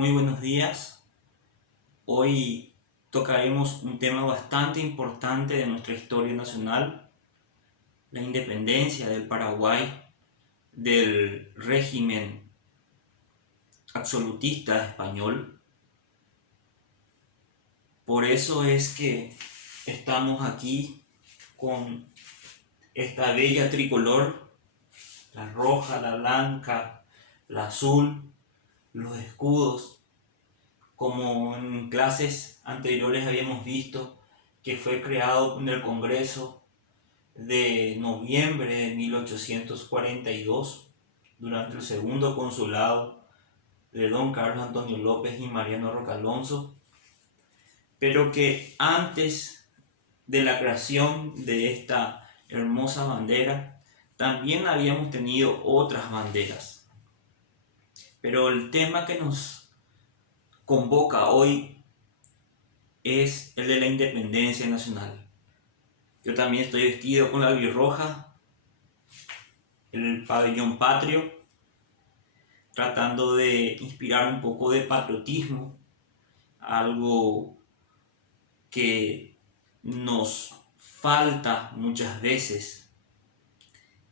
Muy buenos días. Hoy tocaremos un tema bastante importante de nuestra historia nacional, la independencia del Paraguay del régimen absolutista español. Por eso es que estamos aquí con esta bella tricolor, la roja, la blanca, la azul, los escudos. Como en clases anteriores habíamos visto, que fue creado en el Congreso de noviembre de 1842 durante el segundo consulado de don Carlos Antonio López y Mariano Roca Alonso, pero que antes de la creación de esta hermosa bandera también habíamos tenido otras banderas. Pero el tema que nos convoca hoy es el de la independencia nacional. Yo también estoy vestido con la albirroja, el pabellón patrio, tratando de inspirar un poco de patriotismo, algo que nos falta muchas veces,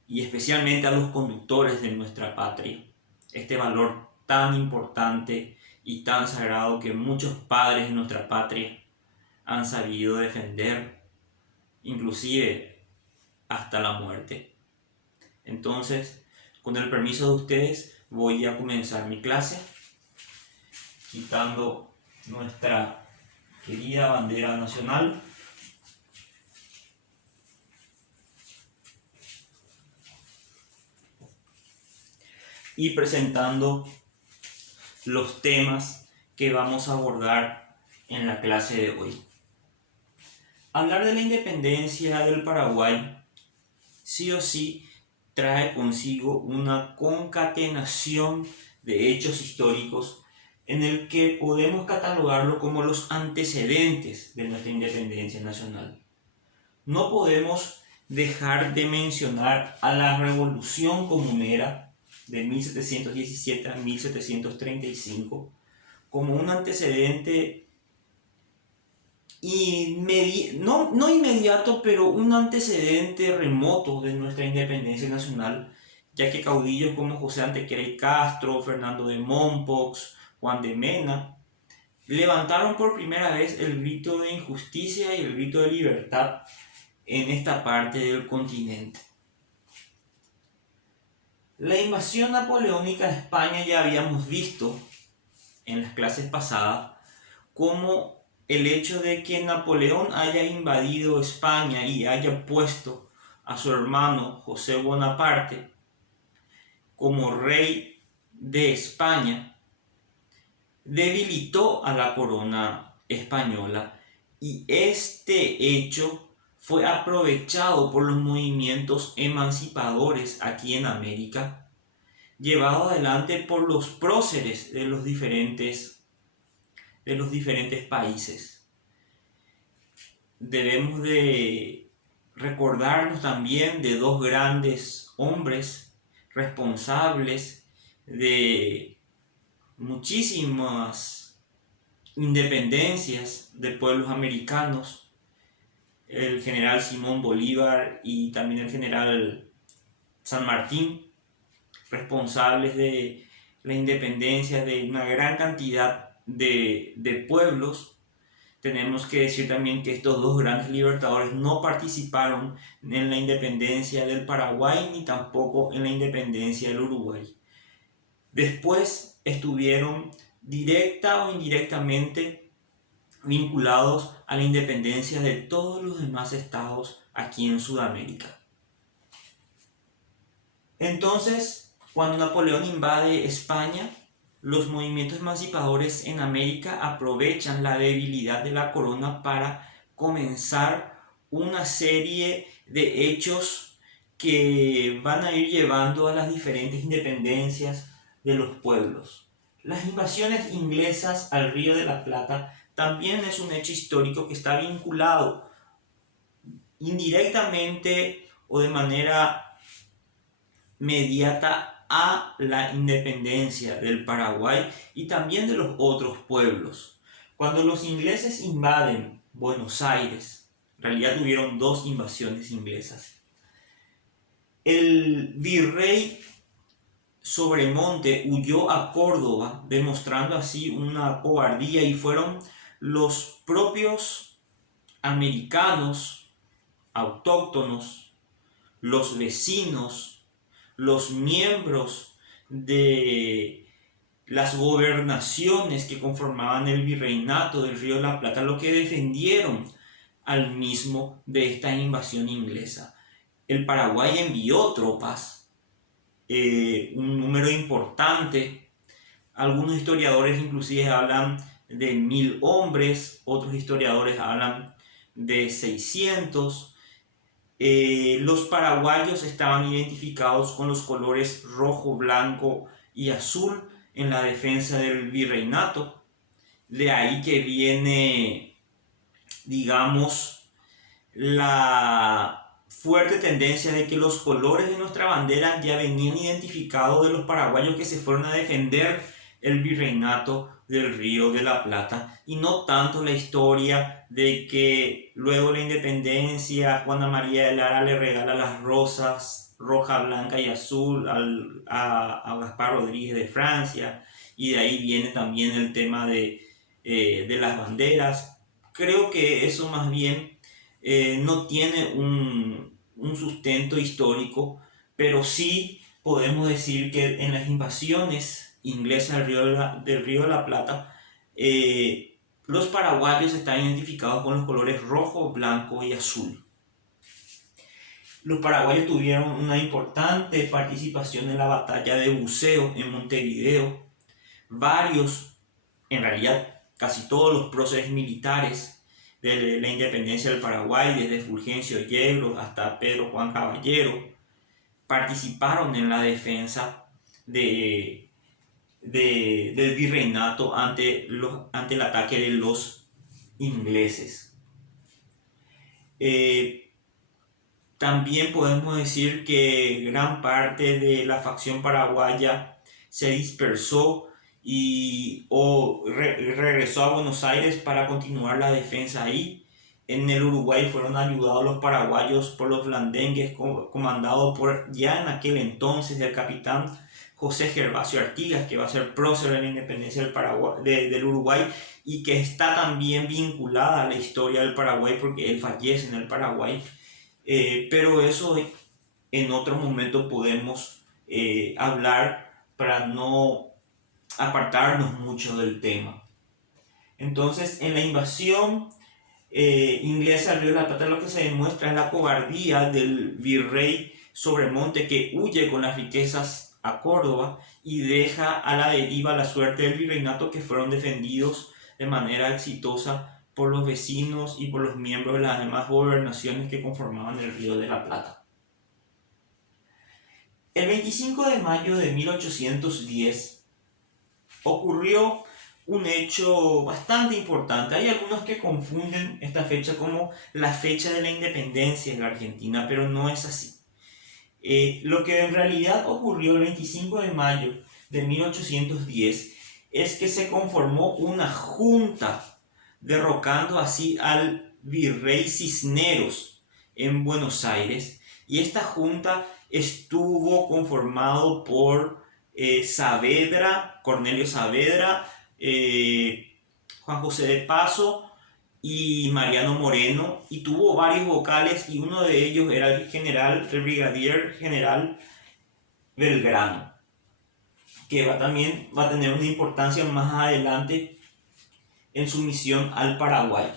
y especialmente a los conductores de nuestra patria, este valor tan importante y tan sagrado que muchos padres de nuestra patria han sabido defender, inclusive hasta la muerte. Entonces, con el permiso de ustedes, voy a comenzar mi clase quitando nuestra querida bandera nacional y presentando los temas que vamos a abordar en la clase de hoy. Hablar de la independencia del Paraguay sí o sí trae consigo una concatenación de hechos históricos en el que podemos catalogarlo como los antecedentes de nuestra independencia nacional. No podemos dejar de mencionar a la Revolución Comunera de 1717 a 1735 como un antecedente no inmediato, pero un antecedente remoto de nuestra independencia nacional, ya que caudillos como José Antequera y Castro, Fernando de Mompox, Juan de Mena, levantaron por primera vez el grito de injusticia y el grito de libertad en esta parte del continente. La invasión napoleónica de España ya habíamos visto en las clases pasadas cómo el hecho de que Napoleón haya invadido España y haya puesto a su hermano José Bonaparte como rey de España debilitó a la corona española, y este hecho fue aprovechado por los movimientos emancipadores aquí en América, llevado adelante por los próceres de los diferentes países. Debemos de recordarnos también de dos grandes hombres responsables de muchísimas independencias de pueblos americanos, el general Simón Bolívar y también el general San Martín, responsables de la independencia de una gran cantidad de pueblos. Tenemos que decir también que estos dos grandes libertadores no participaron en la independencia del Paraguay ni tampoco en la independencia del Uruguay. Después estuvieron directa o indirectamente vinculados a la independencia de todos los demás estados aquí en Sudamérica. Entonces, cuando Napoleón invade España, los movimientos emancipadores en América aprovechan la debilidad de la corona para comenzar una serie de hechos que van a ir llevando a las diferentes independencias de los pueblos. Las invasiones inglesas al Río de la Plata también es un hecho histórico que está vinculado indirectamente o de manera mediata a la independencia del Paraguay y también de los otros pueblos. Cuando los ingleses invaden Buenos Aires, en realidad tuvieron dos invasiones inglesas. El virrey Sobremonte huyó a Córdoba, demostrando así una cobardía, y fueron los propios americanos autóctonos, los vecinos, los miembros de las gobernaciones que conformaban el virreinato del Río de la Plata, lo que defendieron al mismo de esta invasión inglesa. El Paraguay envió tropas, un número importante. Algunos historiadores inclusive hablan de 1000 hombres, otros historiadores hablan de 600. Los paraguayos estaban identificados con los colores rojo, blanco y azul en la defensa del virreinato. De ahí que viene, digamos, la fuerte tendencia de que los colores de nuestra bandera ya venían identificados de los paraguayos que se fueron a defender el virreinato del Río de la Plata, y no tanto la historia de que luego de la independencia Juana María de Lara le regala las rosas roja, blanca y azul a Gaspar Rodríguez de Francia, y de ahí viene también el tema de las banderas. Creo que eso más bien no tiene un sustento histórico, pero sí podemos decir que en las invasiones inglesas del Río de la Plata, los paraguayos están identificados con los colores rojo, blanco y azul. Los paraguayos tuvieron una importante participación en la batalla de Buceo en Montevideo. Varios, en realidad casi todos los próceres militares de la independencia del Paraguay, desde Fulgencio Yegros hasta Pedro Juan Caballero, participaron en la defensa del virreinato ante el ataque de los ingleses. También podemos decir que gran parte de la facción paraguaya se dispersó o regresó a Buenos Aires para continuar la defensa ahí. En el Uruguay fueron ayudados los paraguayos por los blandengues, comandados por ya en aquel entonces el capitán José Gervasio Artigas, que va a ser prócer de la independencia del Uruguay, y que está también vinculada a la historia del Paraguay porque él fallece en el Paraguay. Pero eso en otro momento podemos hablar para no apartarnos mucho del tema. Entonces, en la invasión inglesa al Río de la Plata, lo que se demuestra es la cobardía del virrey Sobremonte, que huye con las riquezas a Córdoba y deja a la deriva la suerte del virreinato, que fueron defendidos de manera exitosa por los vecinos y por los miembros de las demás gobernaciones que conformaban el Río de la Plata. El 25 de mayo de 1810 ocurrió un hecho bastante importante. Hay algunos que confunden esta fecha como la fecha de la independencia en la Argentina, pero no es así. Lo que en realidad ocurrió el 25 de mayo de 1810 es que se conformó una junta, derrocando así al virrey Cisneros en Buenos Aires, y esta junta estuvo conformado por Saavedra, Cornelio Saavedra, Juan José de Paso y Mariano Moreno, y tuvo varios vocales, y uno de ellos era el brigadier general Belgrano, que también va a tener una importancia más adelante en su misión al Paraguay.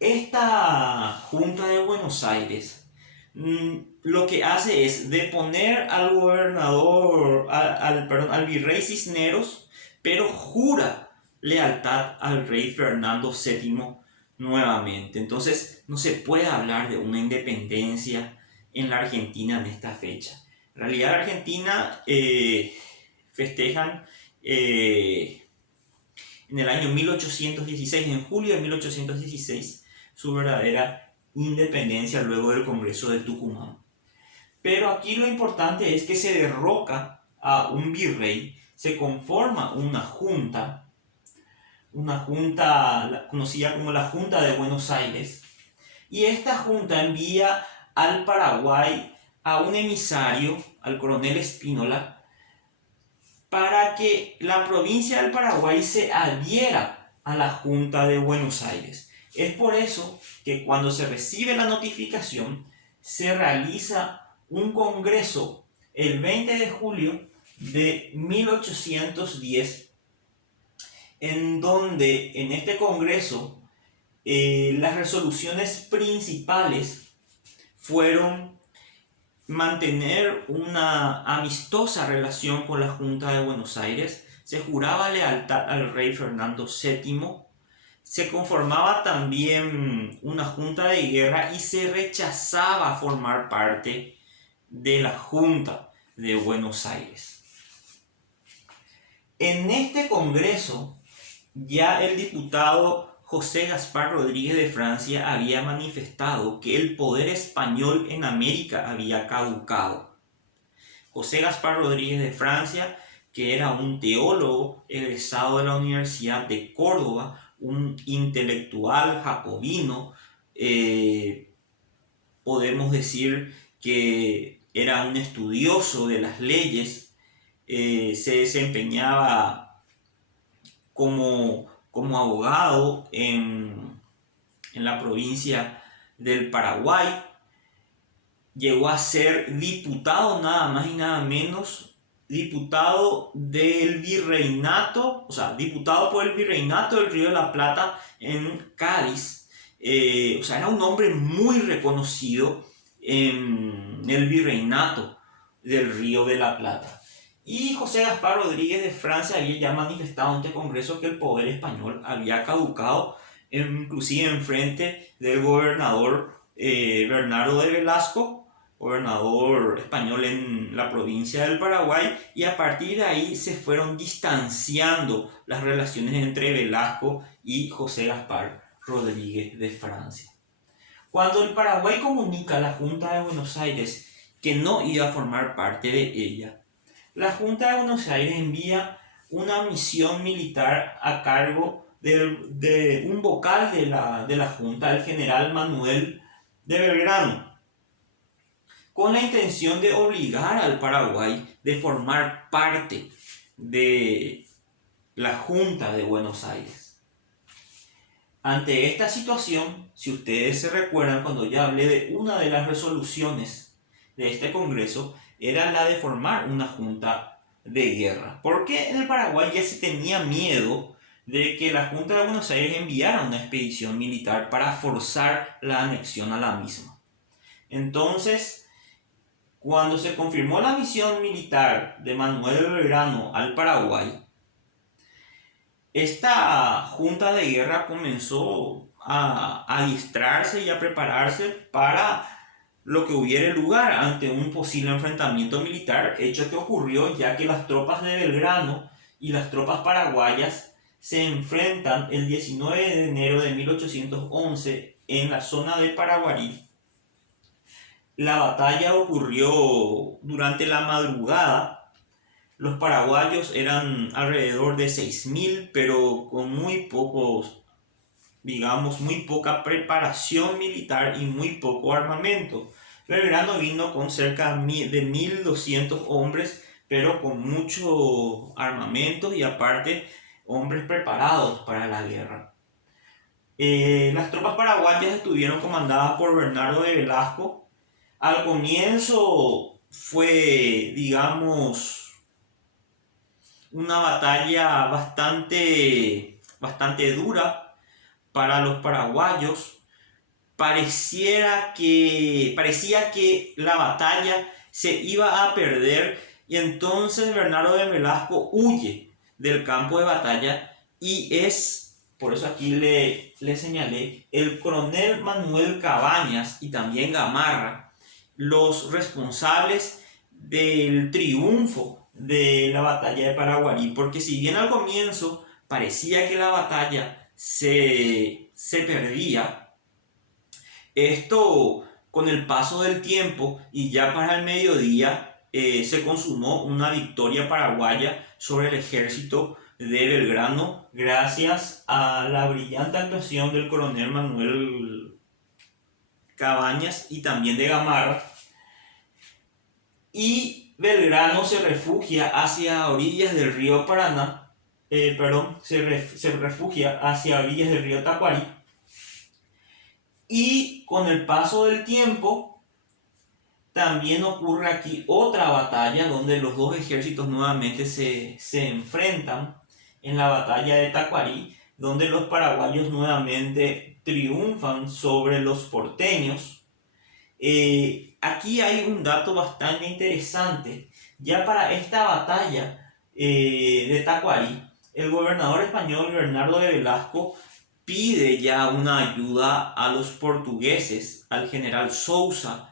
Esta Junta de Buenos Aires lo que hace es deponer al gobernador, al virrey Cisneros, pero jura lealtad al rey Fernando VII nuevamente. Entonces no se puede hablar de una independencia en la Argentina en esta fecha. En realidad, la Argentina festejan en el año 1816, en julio de 1816, su verdadera independencia luego del Congreso de Tucumán. Pero aquí lo importante es que se derroca a un virrey, se conforma una junta conocida como la Junta de Buenos Aires, y esta junta envía al Paraguay a un emisario, al coronel Espínola, para que la provincia del Paraguay se adhiera a la Junta de Buenos Aires. Es por eso que cuando se recibe la notificación, se realiza un congreso el 20 de julio de 1810, en donde en este congreso las resoluciones principales fueron mantener una amistosa relación con la Junta de Buenos Aires, se juraba lealtad al rey Fernando VII, se conformaba también una junta de guerra y se rechazaba formar parte de la Junta de Buenos Aires. En este congreso, ya el diputado José Gaspar Rodríguez de Francia había manifestado que el poder español en América había caducado. José Gaspar Rodríguez de Francia, que era un teólogo egresado de la Universidad de Córdoba, un intelectual jacobino, podemos decir que era un estudioso de las leyes, se desempeñaba como abogado en la provincia del Paraguay, llegó a ser diputado nada más y nada menos, diputado del virreinato, o sea, diputado por el virreinato del Río de la Plata en Cádiz. O sea, era un hombre muy reconocido en el virreinato del Río de la Plata. Y José Gaspar Rodríguez de Francia había ya manifestado ante el Congreso que el poder español había caducado, inclusive en frente del gobernador Bernardo de Velasco, gobernador español en la provincia del Paraguay, y a partir de ahí se fueron distanciando las relaciones entre Velasco y José Gaspar Rodríguez de Francia. Cuando el Paraguay comunica a la Junta de Buenos Aires que no iba a formar parte de ella, la Junta de Buenos Aires envía una misión militar a cargo de un vocal de la Junta, el general Manuel de Belgrano, con la intención de obligar al Paraguay de formar parte de la Junta de Buenos Aires. Ante esta situación, si ustedes se recuerdan, cuando ya hablé de una de las resoluciones de este Congreso, era la de formar una junta de guerra, porque en el Paraguay ya se tenía miedo de que la Junta de Buenos Aires enviara una expedición militar para forzar la anexión a la misma. Entonces, cuando se confirmó la misión militar de Manuel de Belgrano al Paraguay, esta junta de guerra comenzó a adiestrarse y a prepararse para lo que hubiera lugar ante un posible enfrentamiento militar, hecho que ocurrió ya que las tropas de Belgrano y las tropas paraguayas se enfrentan el 19 de enero de 1811 en la zona de Paraguarí. La batalla ocurrió durante la madrugada. Los paraguayos eran alrededor de 6.000, pero con muy poca preparación militar y muy poco armamento. Belgrano vino con cerca de 1.200 hombres, pero con mucho armamento y aparte hombres preparados para la guerra. Las tropas paraguayas estuvieron comandadas por Bernardo de Velasco. Al comienzo fue, digamos, una batalla bastante dura para los paraguayos. Parecía que la batalla se iba a perder, y entonces Bernardo de Velasco huye del campo de batalla, y es, por eso aquí le señalé, el coronel Manuel Cabañas y también Gamarra los responsables del triunfo de la batalla de Paraguarí, porque si bien al comienzo parecía que la batalla se perdía, esto con el paso del tiempo y ya para el mediodía se consumó una victoria paraguaya sobre el ejército de Belgrano gracias a la brillante actuación del coronel Manuel Cabañas y también de Gamarra. Y Belgrano se refugia hacia orillas del río Paraná, se refugia hacia orillas del río Tacuarí. Y con el paso del tiempo, también ocurre aquí otra batalla donde los dos ejércitos nuevamente se enfrentan en la batalla de Tacuarí, donde los paraguayos nuevamente triunfan sobre los porteños. Aquí hay un dato bastante interesante. Ya para esta batalla de Tacuarí, el gobernador español Bernardo de Velasco pide ya una ayuda a los portugueses, al general Sousa,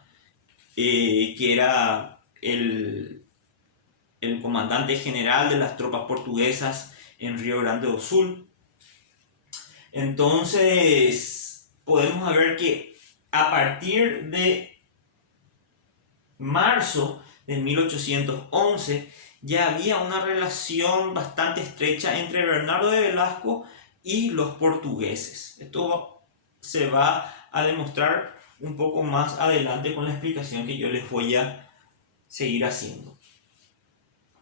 que era el comandante general de las tropas portuguesas en Río Grande do Sul. Entonces, podemos ver que a partir de marzo de 1811 ya había una relación bastante estrecha entre Bernardo de Velasco y los portugueses. Esto se va a demostrar un poco más adelante con la explicación que yo les voy a seguir haciendo.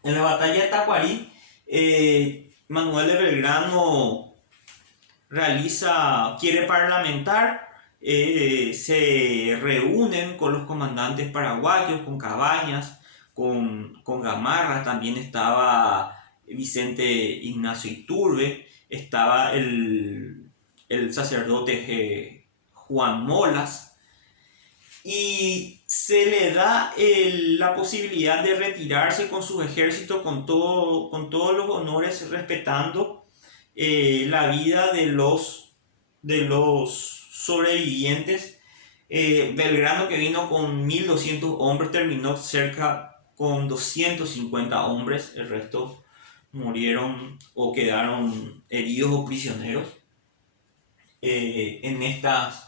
En la batalla de Tacuarí, Manuel de Belgrano quiere parlamentar, se reúnen con los comandantes paraguayos, con Cabañas, con Gamarra, también estaba Vicente Ignacio Iturbe, estaba el sacerdote Juan Molas, y se le da la posibilidad de retirarse con su ejército con todos los honores, respetando la vida de los sobrevivientes. Belgrano, que vino con 1200 hombres, terminó cerca con 250 hombres, el resto murieron o quedaron heridos o prisioneros en estas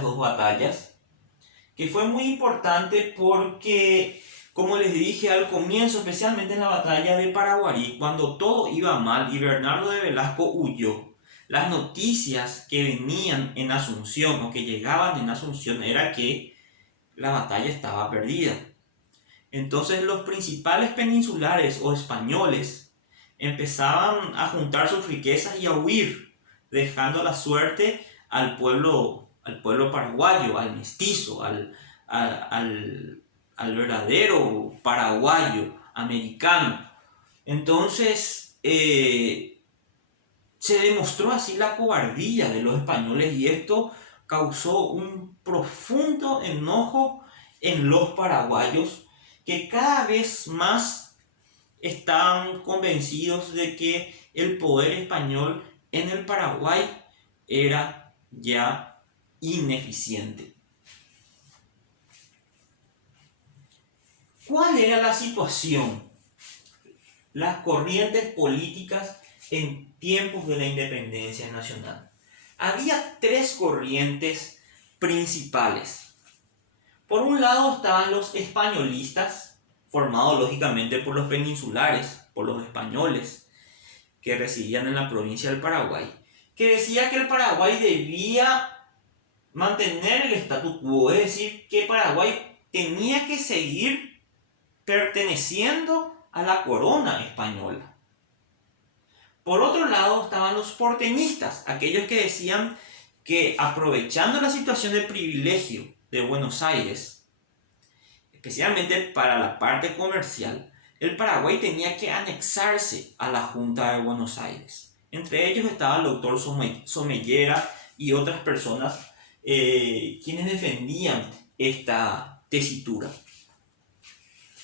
dos batallas, que fue muy importante porque, como les dije al comienzo, especialmente en la batalla de Paraguarí, cuando todo iba mal y Bernardo de Velasco huyó, las noticias que venían en Asunción o que llegaban en Asunción era que la batalla estaba perdida. Entonces los principales peninsulares o españoles empezaban a juntar sus riquezas y a huir, dejando la suerte al pueblo paraguayo, al mestizo, al verdadero paraguayo, americano. Entonces se demostró así la cobardía de los españoles y esto causó un profundo enojo en los paraguayos, que cada vez más estaban convencidos de que el poder español en el Paraguay era ya ineficiente. ¿Cuál era la situación? Las corrientes políticas en tiempos de la independencia nacional. Había tres corrientes principales. Por un lado estaban los españolistas, formados lógicamente por los peninsulares, por los españoles que residían en la provincia del Paraguay, que decía que el Paraguay debía mantener el statu quo, es decir, que Paraguay tenía que seguir perteneciendo a la corona española. Por otro lado estaban los porteñistas, aquellos que decían que, aprovechando la situación de privilegio de Buenos Aires, especialmente para la parte comercial, el Paraguay tenía que anexarse a la Junta de Buenos Aires. Entre ellos estaba el doctor Somellera y otras personas quienes defendían esta tesitura.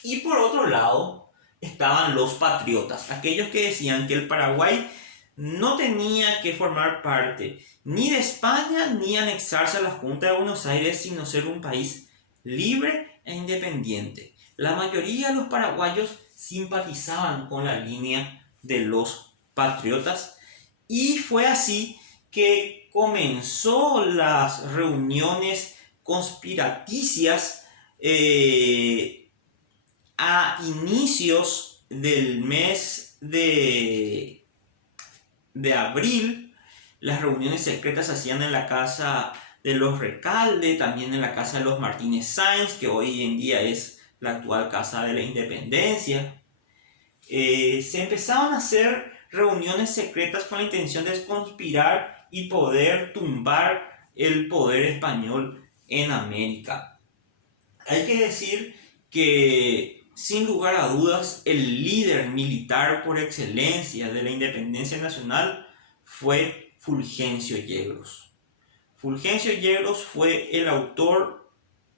Y por otro lado estaban los patriotas, aquellos que decían que el Paraguay no tenía que formar parte ni de España ni anexarse a la Junta de Buenos Aires, sino ser un país libre e independiente. La mayoría de los paraguayos simpatizaban con la línea de los patriotas y fue así que comenzó las reuniones conspiraticias a inicios del mes de abril. Las reuniones secretas se hacían en la casa de los Recalde, también en la casa de los Martínez Sáenz, que hoy en día es la actual Casa de la Independencia. Se empezaban a hacer reuniones secretas con la intención de conspirar y poder tumbar el poder español en América. Hay que decir que, sin lugar a dudas, el líder militar por excelencia de la independencia nacional fue Fulgencio Yegros. Fulgencio Yegros fue el autor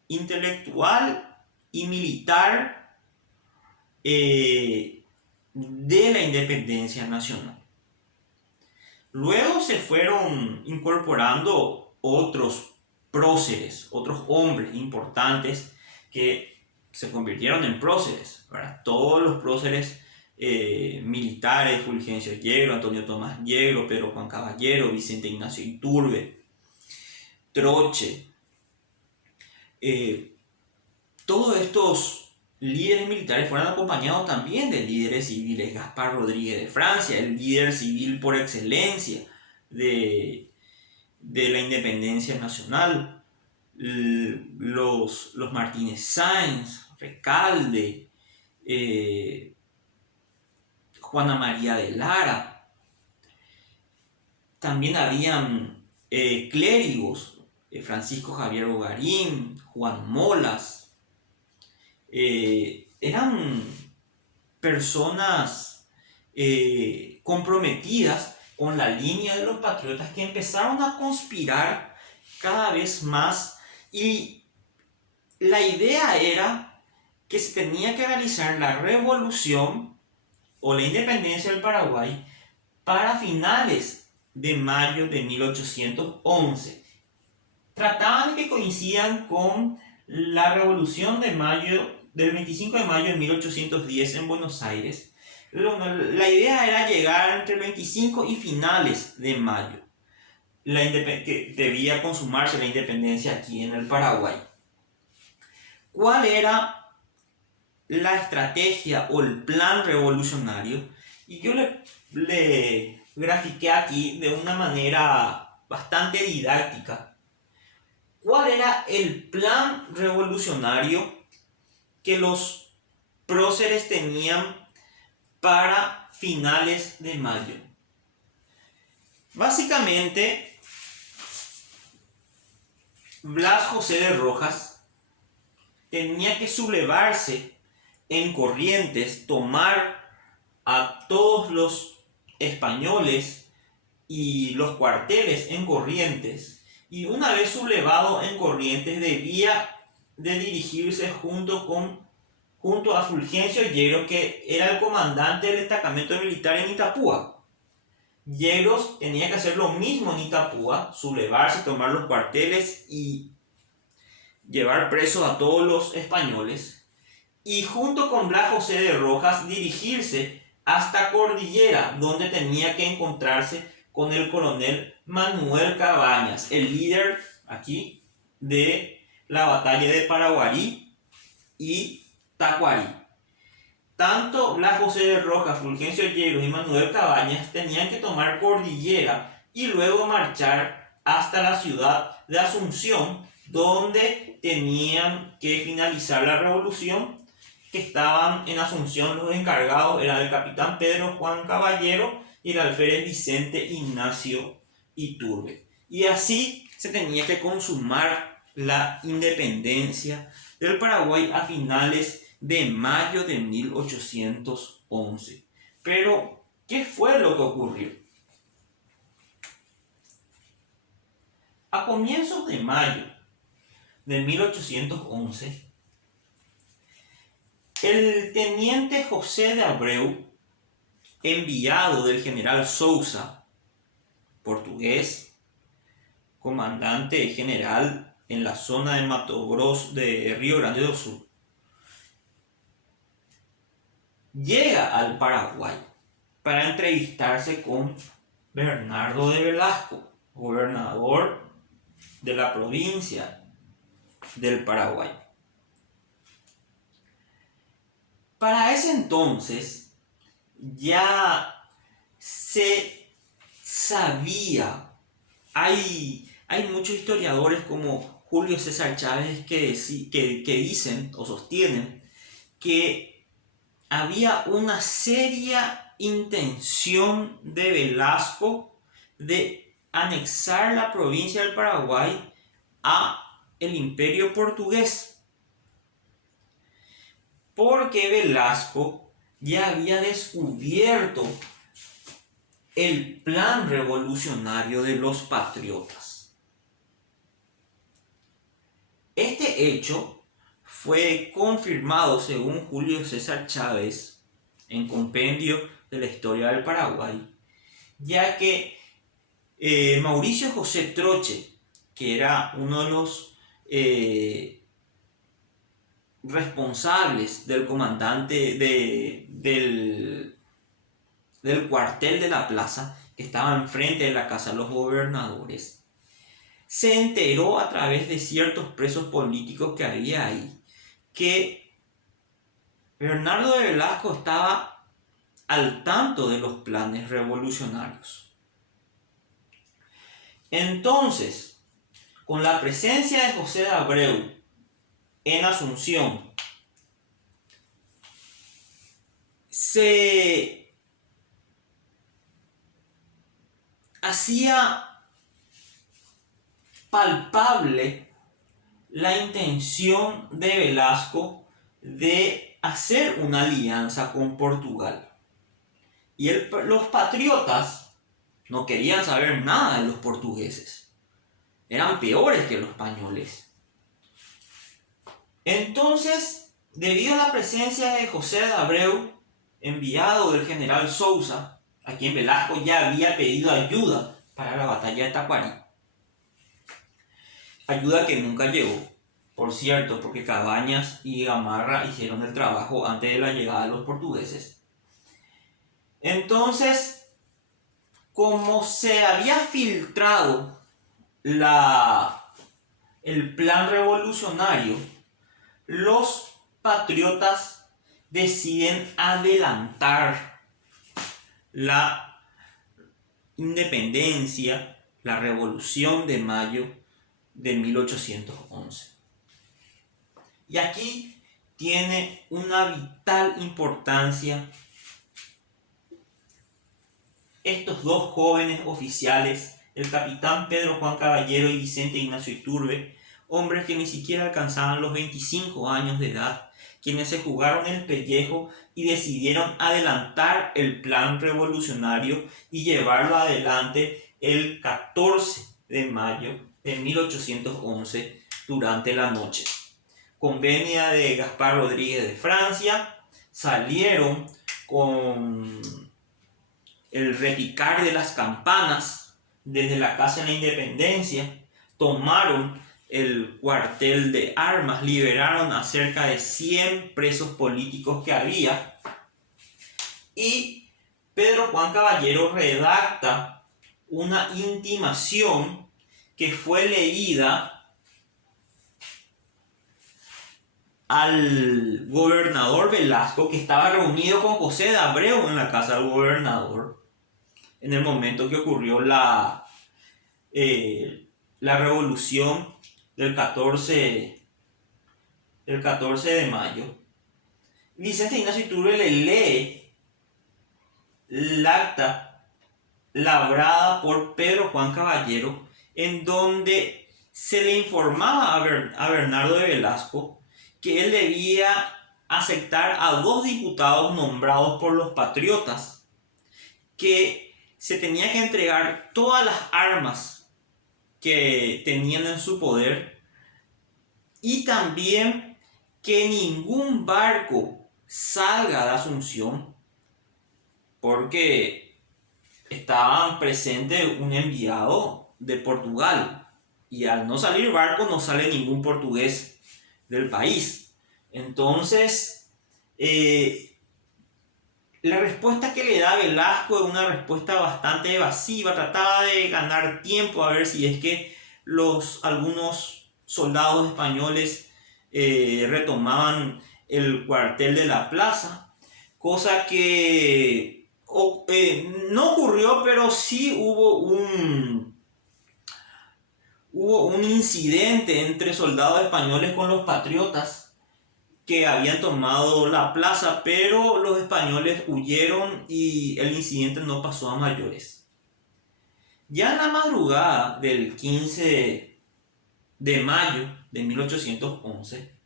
intelectual y militar de la independencia nacional. Luego se fueron incorporando otros próceres, otros hombres importantes que se convirtieron en próceres, ¿verdad? Todos los próceres militares: Fulgencio Yegros, Antonio Tomás Yegros, Pedro Juan Caballero, Vicente Ignacio Iturbe, Troche. Todos estos líderes militares fueron acompañados también de líderes civiles. Gaspar Rodríguez de Francia, el líder civil por excelencia de la independencia nacional. Los Martínez Sáenz, Recalde, Juana María de Lara. También habían clérigos, Francisco Javier Ogarín, Juan Molas. Eran personas comprometidas con la línea de los patriotas, que empezaron a conspirar cada vez más, y la idea era que se tenía que realizar la revolución o la independencia del Paraguay para finales de mayo de 1811. Trataban de que coincidan con la revolución de mayo, del 25 de mayo de 1810 en Buenos Aires. La idea era llegar entre el 25 y finales de mayo, que debía consumarse la independencia aquí en el Paraguay. ¿Cuál era la estrategia o el plan revolucionario? Y yo le grafiqué aquí de una manera bastante didáctica. ¿Cuál era el plan revolucionario que los próceres tenían para finales de mayo? Básicamente, Blas José de Rojas tenía que sublevarse en Corrientes, tomar a todos los españoles y los cuarteles en Corrientes, y una vez sublevado en Corrientes debía de dirigirse junto a Fulgencio Yegros, que era el comandante del destacamento militar en Itapúa. Yegros tenía que hacer lo mismo en Itapúa: sublevarse, tomar los cuarteles y llevar presos a todos los españoles, y junto con Blas José de Rojas dirigirse hasta Cordillera, donde tenía que encontrarse con el coronel Manuel Cabañas, el líder aquí de la batalla de Paraguarí y Tacuarí. Tanto Blas José de Rojas, Fulgencio Yegros y Manuel Cabañas tenían que tomar Cordillera y luego marchar hasta la ciudad de Asunción, donde tenían que finalizar la revolución. Que estaban en Asunción, los encargados eran el capitán Pedro Juan Caballero y el alférez Vicente Ignacio Iturbe. Y así se tenía que consumar la independencia del Paraguay a finales de mayo de 1811. Pero, ¿qué fue lo que ocurrió? A comienzos de mayo de 1811, el teniente José de Abreu, enviado del general Sousa, portugués, comandante general en la zona de Mato Grosso de Río Grande do Sul, llega al Paraguay para entrevistarse con Bernardo de Velasco, gobernador de la provincia del Paraguay. Para ese entonces ya se sabía, hay muchos historiadores como Julio César Chávez que dicen o sostienen que había una seria intención de Velasco de anexar la provincia del Paraguay a el Imperio portugués, porque Velasco ya había descubierto el plan revolucionario de los patriotas. Este hecho fue confirmado, según Julio César Chávez, en Compendio de la Historia del Paraguay, ya que Mauricio José Troche, que era uno de los responsables del comandante del cuartel de la plaza, que estaba enfrente de la casa de los gobernadores, se enteró a través de ciertos presos políticos que había ahí que Bernardo de Velasco estaba al tanto de los planes revolucionarios. Entonces, con la presencia de José de Abreu en Asunción, se hacía palpable la intención de Velasco de hacer una alianza con Portugal. Y los patriotas no querían saber nada de los portugueses. Eran peores que los españoles. Entonces, debido a la presencia de José de Abreu, enviado del general Sousa, a quien Velasco ya había pedido ayuda para la batalla de Tacuarí, ayuda que nunca llegó, por cierto, porque Cabañas y Gamarra hicieron el trabajo antes de la llegada de los portugueses. Entonces, como se había filtrado el plan revolucionario, los patriotas deciden adelantar la independencia, la Revolución de Mayo de 1811. Y aquí tiene una vital importancia estos dos jóvenes oficiales, el capitán Pedro Juan Caballero y Vicente Ignacio Iturbe, hombres que ni siquiera alcanzaban los 25 años de edad, quienes se jugaron el pellejo y decidieron adelantar el plan revolucionario y llevarlo adelante el 14 de mayo de 1811 durante la noche. Con venia de Gaspar Rodríguez de Francia, salieron con el repicar de las campanas desde la Casa de la Independencia, tomaron el cuartel de armas, liberaron a cerca de 100 presos políticos que había, y Pedro Juan Caballero redacta una intimación que fue leída al gobernador Velasco, que estaba reunido con José de Abreu en la casa del gobernador en el momento que ocurrió la revolución del 14 de mayo. Vicente Ignacio Iturbe le lee el acta labrada por Pedro Juan Caballero, en donde se le informaba a Bernardo de Velasco que él debía aceptar a 2 diputados nombrados por los patriotas, que se tenía que entregar todas las armas que tenían en su poder, y también que ningún barco salga de Asunción, porque estaban presentes un enviado de Portugal, y al no salir barco no sale ningún portugués del país. Entonces, la respuesta que le da Velasco es una respuesta bastante evasiva. Trataba de ganar tiempo a ver si es que algunos soldados españoles retomaban el cuartel de la plaza, cosa que no ocurrió, pero sí hubo un incidente entre soldados españoles con los patriotas que habían tomado la plaza, pero los españoles huyeron y el incidente no pasó a mayores. Ya en la madrugada del 15 de mayo de 1811,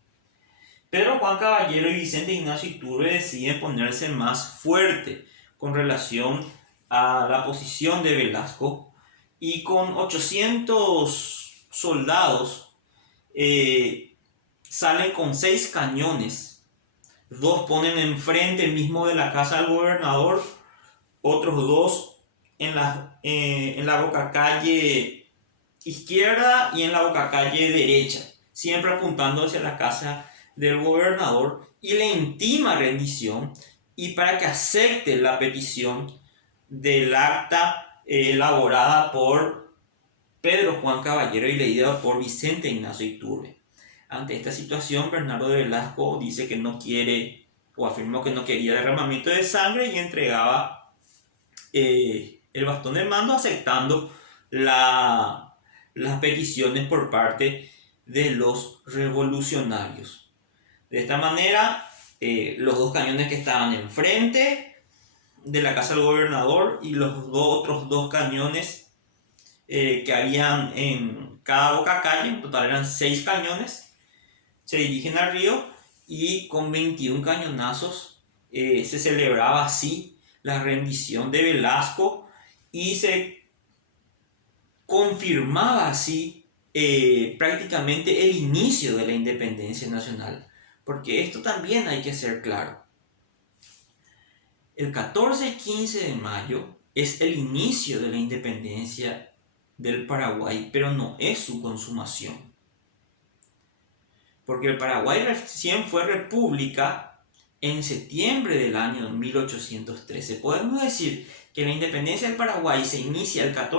Pedro Juan Caballero y Vicente Ignacio Iturbe deciden ponerse más fuerte con relación a la posición de Velasco, y con 800 soldados salen con 6 cañones. 2 ponen enfrente mismo de la casa del gobernador, otros 2 en la bocacalle izquierda y en la bocacalle derecha, siempre apuntando hacia la casa del gobernador, y le intima rendición y para que acepte la petición del acta elaborada por Pedro Juan Caballero y leída por Vicente Ignacio Iturbe. Ante esta situación, Bernardo de Velasco dice que no quiere, o afirmó que no quería derramamiento de sangre, y entregaba el bastón de mando, aceptando las peticiones por parte de los revolucionarios. De esta manera, los 2 cañones que estaban enfrente de la casa del gobernador y los otros 2 cañones que habían en cada bocacalle, en total eran 6 cañones, se dirigen al río, y con 21 cañonazos se celebraba así la rendición de Velasco y se confirmaba así prácticamente el inicio de la independencia nacional. Porque esto también hay que ser claro. El 14 y 15 de mayo es el inicio de la independencia del Paraguay, pero no es su consumación. Porque el Paraguay recién fue república en septiembre del año 1813. Podemos decir que la independencia del Paraguay se inicia el 14